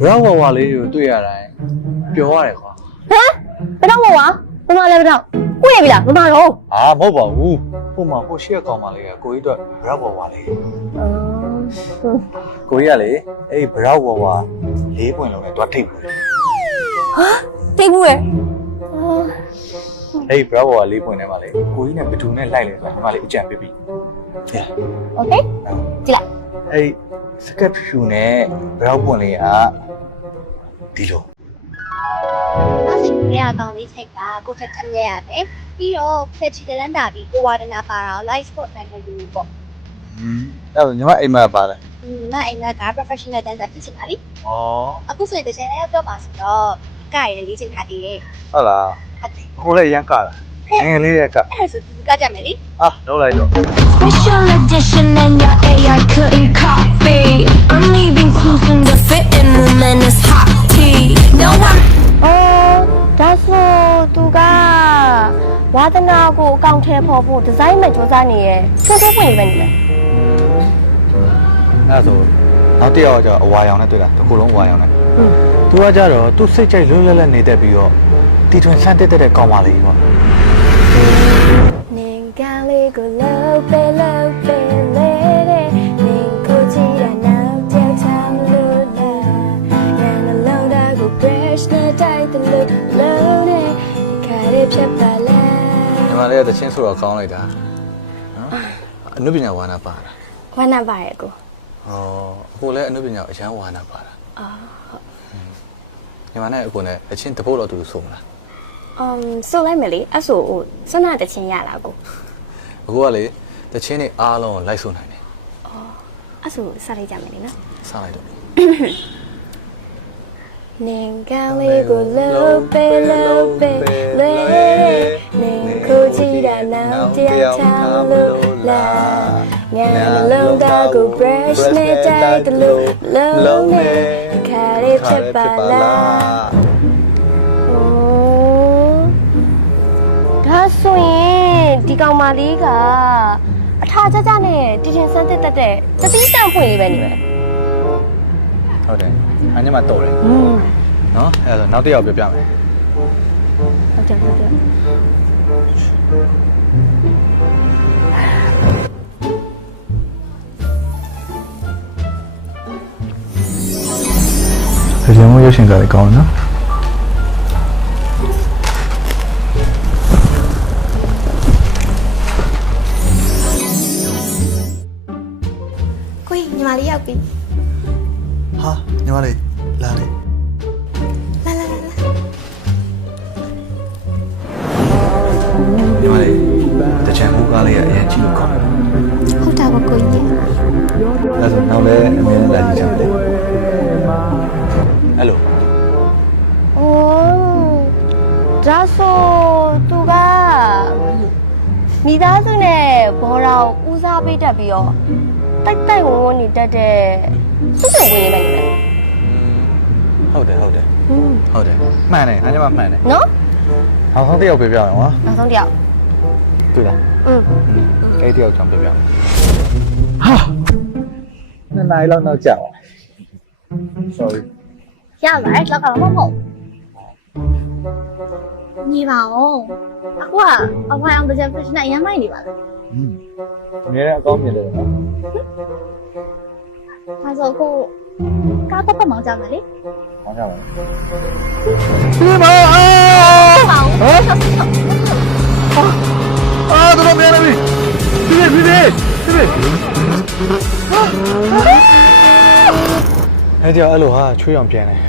ဘရောက်ဝါဝါလေးကိုတွေ့ရတိုင်းပျော်ရတယ်ကွာဟမ်ဘယ်တော့မဝါမမလည်းဘယ်တော့ကိုရပြီလားမမတော့အာမဟုတ်ပါဘူးဟိုမှာဟိုရှေ့ကောင်မလေးကကိုကြီးအတွက်ဘရောက်ဝါဝါလေးကိုကြီးကလေအဲ့ဘရောက်ဝါဝါ၄ပွင့်လုံးနဲ့တွားထိတ်ဘူးဟာတိတ်ဘူးရဲ့အဲ့ဘရောက်ဝါဝါ၄ပွင့်နဲ့ပါလေကိုကြီးနဲ့ဘယ်သူနဲ့လိုက်လဲဆိုတာဒီမှာလေးအကြံပေးပြီโอเคကြည့်လိုက်အဲ့စကတ်ဖြူနဲ့ဘရောက်ပွင့်လေးကဒီလိုအစီအစဉ်ကောင်းလေးချိန်ကကိုထက်ထက်ရရတယ်ပြီးတော့ဖက်ချီတန်းတာပြီးကိုဝါဒနာပါတော့ live sport နိုင်တယ်လို့ပေါ့အဲ့ညီမအိမ်မှာပါတယ်မအိမ်က professional dancer ဖြစ်နေတာလीဩအခုဆိုရင်တစ်ချိန်လည်းတော့ပါဆိုတော့ကရလေးချိန်ထားတည်တယ်ဟုတ်လားကိုလည်းရမ်းကတာငယ်လေးရကအဲ့ဆိုဒီကကြမယ်လीအာလောက်လိုက်တော့ Special edition and your AI couldn't copy. I'm leaving cruising the fitting woman is hot tea. No one. ဒါဆိုသူကဝါသနာကိုအကောင့်ထဲပေါ်ဖို့ဒီဇိုင်းမဲ့စူးစမ်းနေရဲ့ထိုးထိုးပွင့်နေပဲနေလဲအဲ့ဆိုနောက်တစ်ယောက်ကျတော့အဝါရောင်နဲ့တွေ့တာတစ်ခုလုံးအဝါရောင်နဲ့သူကကြတော့သူ့စိတ်ကြိုက်လွတ်လပ်လပ်နေတတ်ပြီးတော့တီထွင်ဆန်းတက်တဲ့ကောင်မလေးပေါ့နင်ကလေးကိုလောက်ပဲလောက်ပဲလေတဲ့နင်ကိုကြည့်ရနောက်တဲ့ချမ်းလို့လားငါနှလုံးသားကို brush နဲ့တိုက်တဲ့လို့လုံးနဲ့ခါရဖြတ်ပါလားဒီမှာလေးကတချင်းဆိုတော့ကောင်းလိုက်တာနော်အနုပညာဝါနာပါတာဝါနာပါရဲ့ကိုဟောအခုလည်းအနုပညာအရန်ဝါနာပါတာဟုတ်ညီမနဲ့အခုနဲ့အချင်းတပုတ်တော့သူဆိုမလားဆိုလိုက်မယ်လေအဲ့ဆိုဟိုစနတချင်းရလားကိုအခုကလေတချင်းတွေအားလုံးလိုက်ဆိုနိုင်တယ်အဲ့ဆိုစလိုက်ကြမယ်လေနော်စလိုက်တော့နင်ကလေးကိုလောက်ပဲလောက်ပဲလေနင်ကိုကြည့်တာနောက်တရားချလို့လားငါလုံးသားကို brush နဲ့တိုက်တယ်လို့လုံးနဲ့ခါရဖြစ်ပါလားဒါဆိုရင်ဒီကောင်မလေးကအထာကြကြနဲ့တည်တင်ဆန်းတက်တဲ့တတိတန့်ဖွင့်လေးပဲနေပဲဟုတ်တယ်အညမတော်တယ်နော်အဲ့ဒါနောက်တစ်ယောက်ပြောပြမယ်ဟုတ်တယ်ဟုတ်တယ်ဒီလိုမျိုးရုပ်ရှင်ကလည်းကောင်းတယ်နော်ကိုညီမလေးရောက်ပြီဟာညီမလေးလာလေညီမလေးတချံကူကားလေးကအရင်ကြည့်လို့ကောင်းတယ်ဟုတ်တာပါကိုကြီးအဲ့ဆိုနောက်လည်းအမြဲတမ်းလာကြည့်ကြမယ်အဲ့လိုဒါဆိုသူကမိသားစုနဲ့ဘောတော်ဦးစားပေးတတ်ပြီးတော့တိုက်ဝုန်းနေတတ်တဲ့စုစုဝင်နေပဲနေမယ်ဟုတ်တယ်ဟုတ်တယ်မှန်တယ်ငါညမမှန်တယ်နော်နောက်ဆုံးတစ်ယောက်ပြပြအောင်ဟာနောက်ဆုံးတစ်ယောက်တွေ့လားအဲ့တစ်ယောက်ကြောင့်ပြပြအောင်ဟာနှစ်နာရီလောက်နောက်ကြာပါ sorry ရပါတယ်လောက်ကတော့မဟုတ်ညီပါအောင်အခုကအဝိုင်းအောင်တကြက် fish နဲ့ရမ်းမိုက်နေပါလားအများနဲ့အကောင်းမြင်တယ်နော်ဒါဆိုကိုကားတော့မောင်းကြမယ်လေမောင်းကြပါမယ်ဒီမောင်တော်များပြီဒီအဲ့ကြောင့်အဲ့လိုဟာချွေးအောင်ပြန်တယ်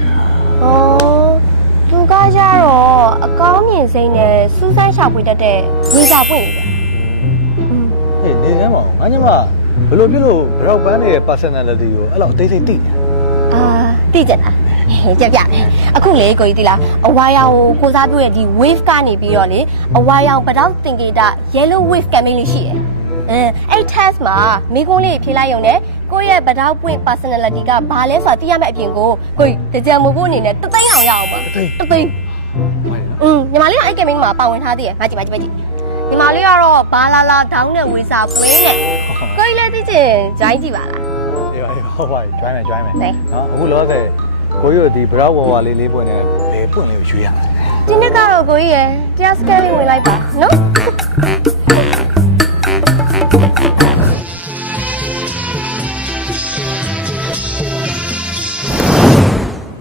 သူကကြတော့အကောင်းမြင်စိမ့်နဲ့စူးစိုက်ရှာဖွေတတ်တဲ့ဝေစာပွင့်နေတယ်ဟေးနေစမ်းပါဦးငါညမဘယ်လိုဖြစ်လို့ဘရောက်ပန်းနေတဲ့ personality ကိုအဲ့လိုအသေးစိတ်သိနေတာသိကြလားကြက်ပြမယ်အခုလေကိုကြီးသိလားအဝါရောင်ကိုစားပြည့်ရဲ့ဒီ wave ကနေပြီးတော့လေအဝါရောင်ပတောက်တင်ကေတာ yellow wave campaign လေးရှိတယ်အဲ့ test မှာမိကုန်းလေးဖြေလိုက်ရုံနဲ့ကိုယ့်ရဲ့ပတောက်ပွင့် personality ကဘာလဲဆိုတာသိရမယ့်အပြင်ကိုကိုကြီးကြံမို့ဖို့အနေနဲ့တသိန်းအောင်ရအောင်ပါတသိန်းညီမလေးကအဲ့ campaign မှာပါဝင်ထားသေးတယ်မကြည့်ညီမလေးကတော့ဘာလာလာဒေါင်းနဲ့ဝေစာပွင့်နဲ့ကိုကြီးလည်းသိချင်ဂျိုင်းကြည့်ပါလားအေးပါ ဟုတ်ပါပြီ join မယ် join မယ် ဟဲ့ နော်အခုလောဆယ်ကိုကြီးတို့ဒီ brow ဝါလေးပွင့်နေဘယ်ပွင့်လေးကိုရွေးရမလဲ ဒီနေ့ကတော့ကိုကြီးရယ်တရားစကန်လေးဝင်လိုက်ပါနော်